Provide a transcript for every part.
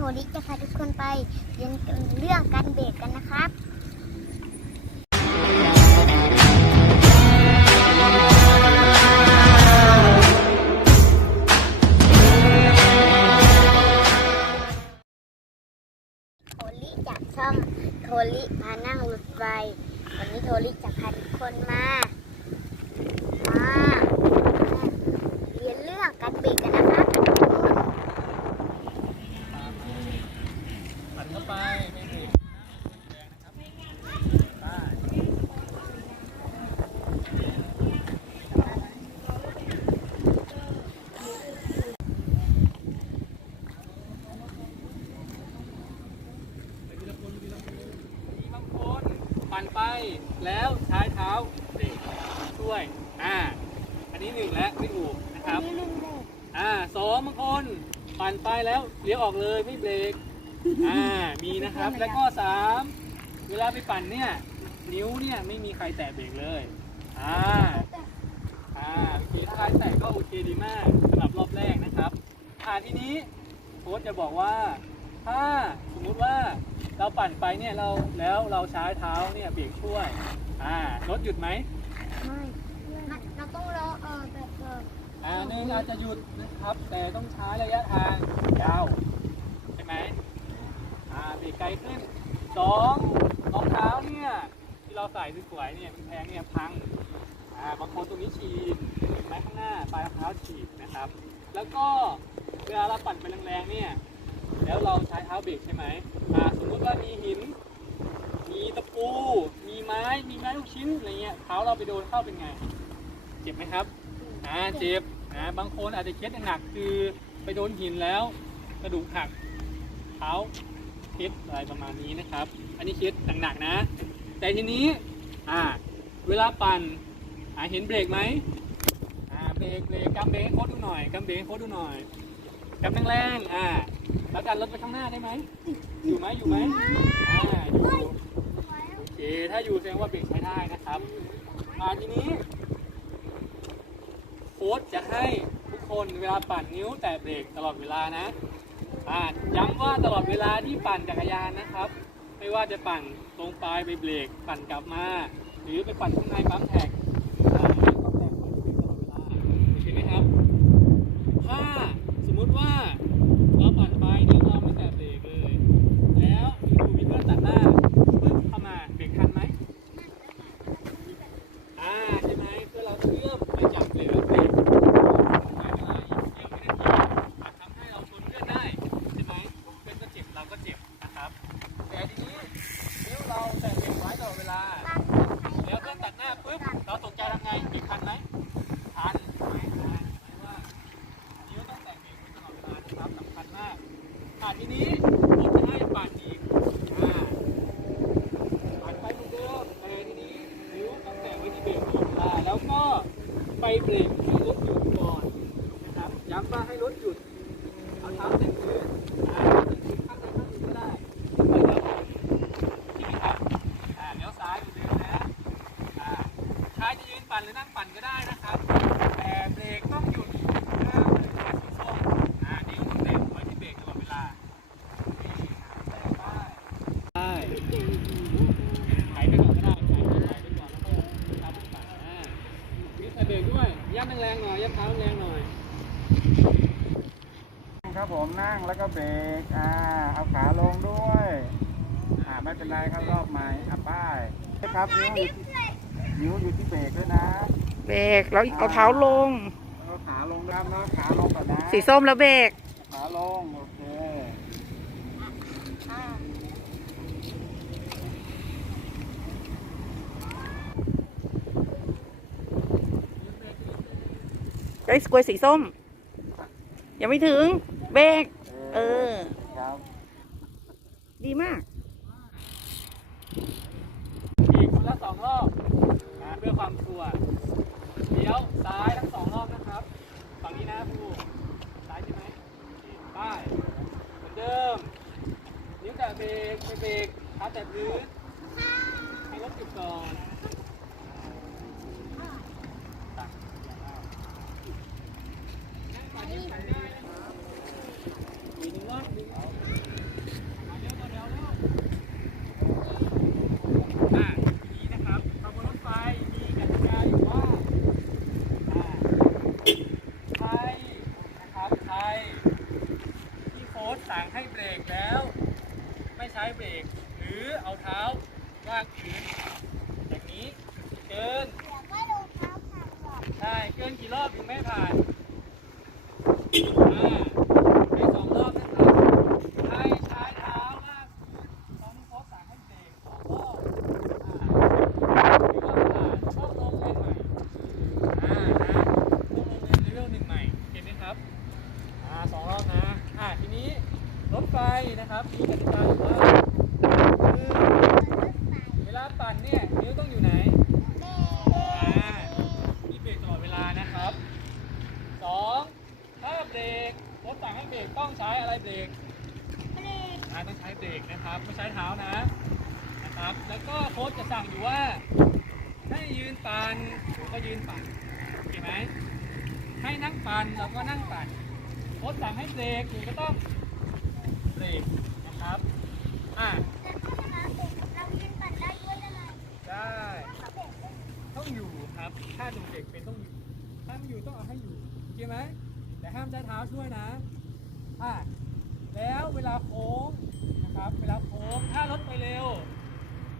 โทริจะพาทุกคนไปเรียนเรื่องการเบรกกันนะครับโทริจากช่องโทริพานั่งรถไฟวันนี้โทริจะพาทุกคนมามาเรียนเรื่องการเบรกกันนะครับ หันเข้าไปไม่เบรกแรงนะครับได้ มีบางคน ปั่นไปแล้วใช้เท้าเบรกช่วย อ่า อันนี้หนึ่งแล้วไม่ถูกนะครับ อ่าสองบางคนปั่นไปแล้วเลี้ยวออกเลยไม่เบรก อ่า มีนะครับ แล้วก็สามเวลาไปปั่นเนี่ย นิ้วเนี่ยไม่มีใครแตะเบรกเลย อ่า อ่าโอเคถ้าใครแตะก็โอเคดีมากสำหรับรอบแรกนะครับ อ่าทีนี้โค้ชจะบอกว่า ถ้าสมมุติว่าเราปั่นไปเนี่ยเราแล้วเราใช้เท้าเนี่ยเบรกช่วยอ่ารถหยุดไหมไม่เราต้องรอเออแบบเอออ่าหนึ่งอาจจะหยุดนะครับ แต่ต้องใช้ระยะทางยาวใช่ไหมอ่าเบรกไกลขึ้นสองรองเท้าเนี่ยที่เราใส่สวยๆเนี่ยมันแพงเนี่ยพังอ่าบางคนตรงนี้ฉีกเห็นไหมข้างหน้าปลายรองเท้าฉีกนะครับ แล้วก็เวลาเราปั่นไปแรงๆเนี่ย แล้วเราใช้เท้าเบรกใช่ไหมอ่าสมมติว่ามีหิน มีตะปู มีไม้ มีไม้ลูกชิ้นอะไรเงี้ย เท้าเราไปโดนเข้าเป็นไง เจ็บไหมครับ อ่า เจ็บ อ่า บางคนอาจจะเคสหนักๆคือไปโดนหินแล้วกระดูกหัก เท้าเคสอะไรประมาณนี้นะครับ อันนี้เคสหนักๆนะ แต่ทีนี้ อ่า เวลาปั่นอ่าเห็นเบรกไหมอ่า เบรกเบรกกำเบรกให้โค้ดดูหน่อยกำเบรกให้โค้ดดูหน่อยกำแรงๆอ่า แล้วกันรถไปข้างหน้าได้ไหม อยู่ไหมอยู่ไหมอ่าอยู่โอเค ถ้าอยู่แสดงว่าเบรกใช้ได้นะครับอ่าทีนี้โค้ชจะให้ทุกคนเวลาปั่นนิ้วแตะเบรกตลอดเวลานะอ่าย้ำว่าตลอดเวลาที่ปั่นจักรยานนะครับ ไม่ว่าจะปั่นตรงปลายไปเบรกปั่นกลับมา หรือไปปั่นข้างในปั๊มแท็กอ่าต้องแตะเบรกตลอดเวลาโอเคไหมครับ ถ้าสมมุติว่าเราปั่นไปนิ้วเราไม่แตะเบรกเลย แล้วอยู่ๆมีเพื่อนตัดหน้าปึ๊บเข้ามาเบรกทันไหม อ่าใช่ไหมเพื่อเราเอื้อมไปจับเบรกแล้วเบรกใช้เวลาอีกเดียวไม่ได้ทีอาจทำให้เราชนเพื่อนได้ใช่ไหมเพื่อนก็เจ็บเราก็เจ็บนะครับ แต่ทีนี้นิ้วเราแตะเบรกไว้ตลอดเวลา แล้วเพื่อนตัดหน้าปุ๊บเราตกใจทำไงเบรกทันไหมทันไหมอ่าหมายว่านิ้วต้องแตะเบรกไว้ตลอดเวลา นะครับสำคัญมากอ่าทีนี้ผมจะให้ปั่นอีกอ่าผ่านไปเหมือนเดิมแต่ทีนี้นิ้วต้องแตะไว้ที่เบรกตลอดเวลาแล้วก็ไปเบรกให้รถหยุดก่อนนะครับย้ำว่าให้รถหยุดเอาเท้าแตะพื้นอ่าแตะพื้นข้างใดข้างหนึ่งก็ได้ไปครับใช่ไหมครับอ่าเลี้ยวซ้ายเหมือนเดิมนะอ่าชายจะยืนปั่นหรือนั่งปั่นก็ได้นะครับแต่เบรกต้องหยุดห้ามเลยสีส้มอ่านิ้วต้องแตะไว้ที่เบรกตลอดเวลานี่แตะไปได้ ไถไปก่อนก็ได้ไถไถไปก่อนแล้วก็ทำปั่นอ่ามีใส่เบรกด้วยย่ำแรงๆหน่อยย่ำเท้าแรงๆหน่อย ครับผมนั่งแล้วก็เบรกอ่าเอาขาลงด้วยอ่าไม่เป็นไรครับรอบใหม่อะป้ายครับนิ้วอยู่ที่นิ้วอยู่ที่เบรกด้วยนะเบรกแล้วเอาเท้าลงเอาขาลงด้วยนะขาลงก่อนนะสีส้มแล้วเบรกขาลงโอเคไอ้ยกลวยสีส้มยังไม่ถึง เบรกเออ ครับดีมาก อีกคนละสองรอบนะเพื่อความชัวร์เลี้ยวซ้ายทั้งสองรอบนะครับ ฝั่งนี้นะผู้ซ้ายใช่ไหมนี่ป้ายเหมือนเดิม นิ้วแตะเบรกไปเบรกเท้าแตะพื้นให้รถหยุดก่อนตักอย่างเอานั่งก่อนยังไปได้นะครับอีกหนึ่งรอบหนึ่ง สั่งให้เบรกแล้ว ไม่ใช้เบรก หรือเอาเท้าว่างพื้นอย่างนี้เกินเดี๋ยวก็ดูเท้าผ่านหรอกใช่เกินกี่รอบถึงไม่ผ่านอ่าในสองรอบนะครับให้ใช้เท้ามากขึ้นตอนนี้โค้ชสั่งให้เบรกสองรอบอ่าถือว่าผ่านต้องลงเลนใหม่อ่านะต้องลงเลนเลเวลหนึ่งใหม่เห็นไหมครับอ่าสองรอบนะอ่าทีนี้รถไฟนะครับมีกติกาอยู่ว่าคือเวลาปั่นเนี่ยนิ้วต้องอยู่ไหน อ่ามีเบรกตลอดเวลานะครับสองถ้าเบรกรถสั่งให้เบรกต้องใช้อะไรเบรกอ่า ต้องใช้เบรกนะครับ ไม่ใช้เท้านะนะครับ แล้วก็โค้ชจะสั่งอยู่ว่า ให้ยืนปั่นกูก็ยืนปั่นโอเคไหมให้นั่งปั่นเราก็นั่งปั่นโค้ชสั่งให้เบรกหนูก็ต้องเบรกนะครับอ่าได้ต้องอยู่ครับถ้าดูเด็กเป็นต้องอยู่ถ้าไม่อยู่ต้องเอาให้อยู่โอเคไหมแต่ห้ามใช้เท้าช่วยนะอะแล้วเวลาโค้ง ครับเวลาโค้งถ้ารถไปเร็ว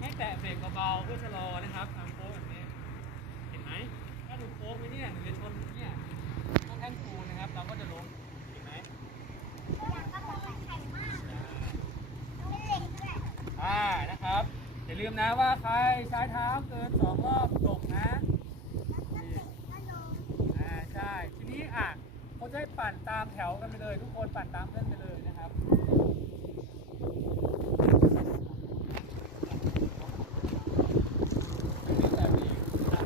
ให้แตะเบรกเบาๆเพื่อชะลอนะครับทางโค้งแบบนี้ เห็นไหมถ้าดูโค้งไปเนี่ยหนูจะชนเนี่ยต้องแท่นปูนนะครับ เราก็จะล้มเห็นไหมอ่านะครับอย่าลืมนะว่าใครใช้เท้าเกินสองรอบตกนะอ่าใช่ทีนี้อะเขาจะให้ปั่นตามแถวกันไปเลย ทุกคนปั่นตามเส้นไปเลยนะครับไม่มีแต่เบรกอะ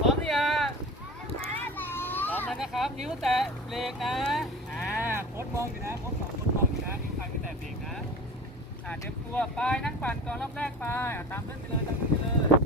พร้อมหรือยังพร้อมแล้วนะครับ นิ้วแตะเบรกนะ อ่าโค้ดมองอยู่นะโค้ดสองคนมองอยู่นะนิ้วใครไม่แตะเบรกนะ อ่าเตรียมตัวไปนั่งปั่นก่อนรอบแรกไปอะตามเพื่อนไปเลยตามเพื่อนไปเลย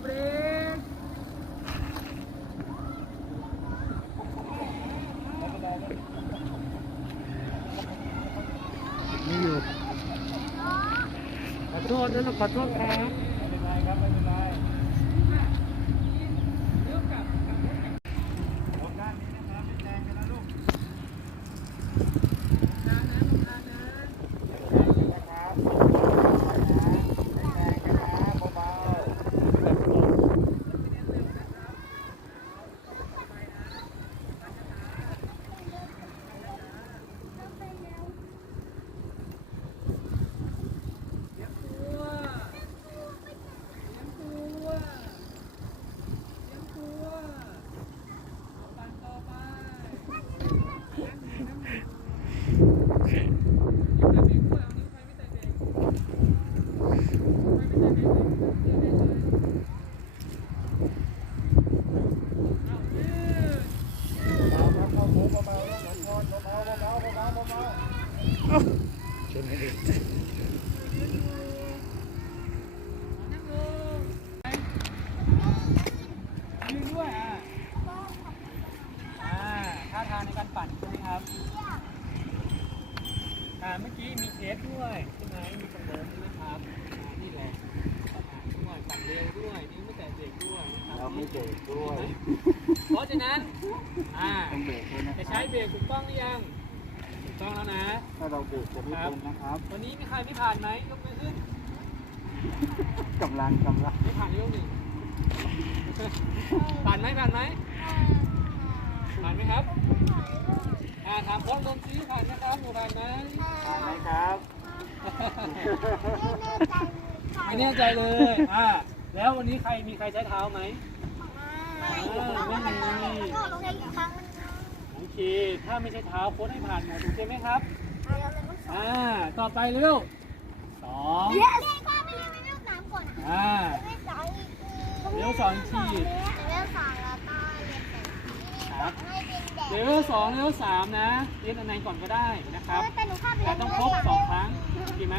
เอาเบรก มีอยู่ ไม่เป็น โทษนะลูกขอโทษครับ ไม่เป็นไรครับไม่เป็นไรลงด้านนี้นะครับเป็นแดงกันนะลูกนะครับแดงกันนะเบาๆ เอาครับเข้าหมูเบาๆลูกหมูทอดเบาๆเบาๆเบาๆเบาๆเชิญให้ดู ยืนด้วยอะอ่าท่าทางในการปั่นใช่ไหมครับ อ่า เมื่อกี้มีเคสด้วยใช่ไหมมีกระโดดใช่ไหมครับ อ่า นี่แหละอ่าด้วยปั่นเร็วด้วย นิ้วไม่แตะเบรกด้วยนะครับ เราไม่เบรกด้วย เพราะฉะนั้น อ่า ต้องเบรกด้วยนะค จะ รั ใช้ บ เบรกถูกต้องหรือยัง ถูกต้องแล้วนะ ถ้าเราเบรกจะไม่เป็นนะครับวันนี้มีใครไม่ผ่านไหมยกมือขึ้น กำลังกำลังไม่ผ่านยกหนึ่งผ่านไหมผ่านไหมผ่านไหมครับอ่าถามโค้ชลงซีผ่านไหมครับหนูผ่านไหมผ่านไหมครับไม่แน่ใจเลยอ่าแล้ววันนี้ใครมีใครใช้เท้าไหมโอ เคถ้าไม่ใช่เท้าโค้ชให้ผ่านหมดโอเคไหมครับอ่าต่อไปเร็วสองอ่าเลี้ยวสองทีครับเลเวลสองเลเวลสามนะเรียนอันไหนก่อนก็ได้นะครับแต่หนูข้ามแต่ต้องครบสองครั้งโอเคไหม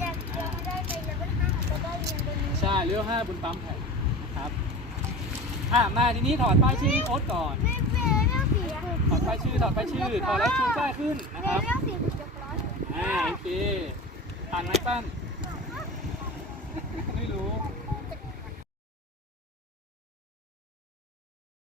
อยากยังไม่ได้ไปเลเวลห้าจะได้เรียนเป็นใช่เลเวลห้าบนปั๊มแผ่นนะครับอ่ามาทีนี้ถอดป้ายชื่อโค้ดก่อน ถอดป้ายชื่อถอดป้ายชื่อถอดแล้วชูป้ายขึ้นนะเลครับเวลสี่สิบยกร้อยอ่าโอเคผ่านไหมปั้นไม่รู้